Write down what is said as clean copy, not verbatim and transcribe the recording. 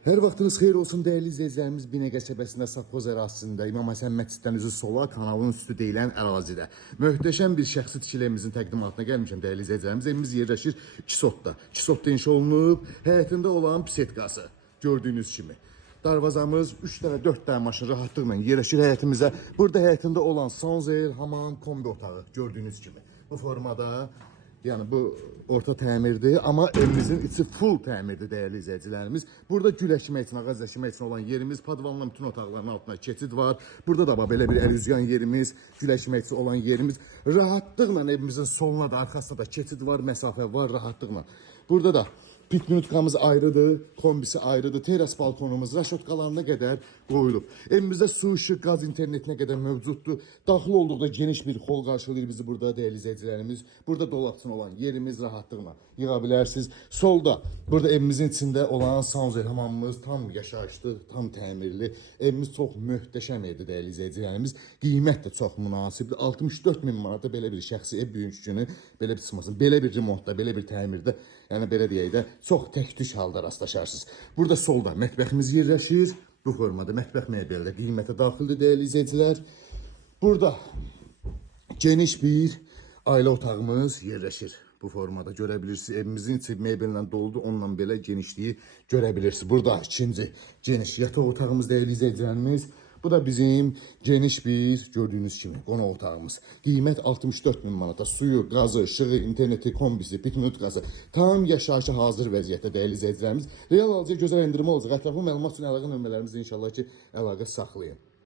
Hər vaxtınız xeyir olsun dəyərli izləyicilərimiz. Binəqə qəsəbəsində Safxoz ərazisində İmam Həsən məsciddən üzü sola kanalın üstü deyilən ərazidə möhtəşəm bir şəxsi tikiliyimizin təqdimatına gəlmişəm dəyərli izləyicilərimiz. Evimiz yerləşir Kisotda. Kisotda inşa olunub, həyətində olan pisetkası gördüyünüz kimi. Darvazamız 3 dənə 4 dənə maşın rahatlıqla yerləşir həyətimizə. Burada həyətində olan sanzel, hamam, kombi otağı gördüyünüz kimi. Bu formada yəni bu orta təmirdir, amma evimizin içi full təmirdir dəyərli izləyicilərimiz. Burada gül əkmək üçün, ağac əkmək üçün olan yerimiz, padvanla bütün otaqların altına keçid var. Burada da belə bir əlüzyan yerimiz, gül əkmək üçün olan yerimiz. Rahatlıqla evimizin soluna da, arxasına da keçid var, məsafə var rahatlıqla. Burada da piknikamız ayrıdır, kombisi ayrıdır, teras balkonumuz raşotkalarına qədər qoyulub. Evimizdə su, işıq, qaz, internetinə qədər mövcuddur. Daxil olduqda geniş bir hol qarşılayır bizi burada dəyərli izləyicilərimiz. Burada dolabçın olan yerimiz rahatlıqla yığa bilərsiniz. Solda, burada evimizin içində olan sanzel hamamımız tam yaşayışlı, tam təmirli. Evimiz çox möhtəşəm evdir dəyərli izləyicilərimiz. Qiymət də çox münasibdir. 64 min manata belə bir şəxsi ev bugünkü günü belə bir çıxmasın. Belə bir remontda, belə bir təmirdə, yəni belə deyək də çox tək-tük halda rastlaşarsınız. Burada solda mətbəximiz yerləşir. Bu formada mətbəx mebeldə qiymətə daxildir dəyərli izləyicilər. Burada geniş bir ailə otağımız yerləşir. Bu formada görə bilirsiniz. Evimizin içi mebellə doludur. Onunla belə genişliyi görə bilirsiniz. Burada ikinci geniş yataq otağımız dəyərli izləyicilərimiz. Bu da bizim geniş bir gördüyünüz kimi qonaq otağımız. Qiymət 64 min manata. Suyu, qazı, işığı, interneti, kombisi, piknikamızı tam yaşayışa hazır vəziyyətdə dəyərli izləyicilərimiz. Real alıcıya gözəl endirmə olacaq. Ətraflı məlumat üçün əlaqə nömrələrimizi inşallah ki əlaqə saxlayın.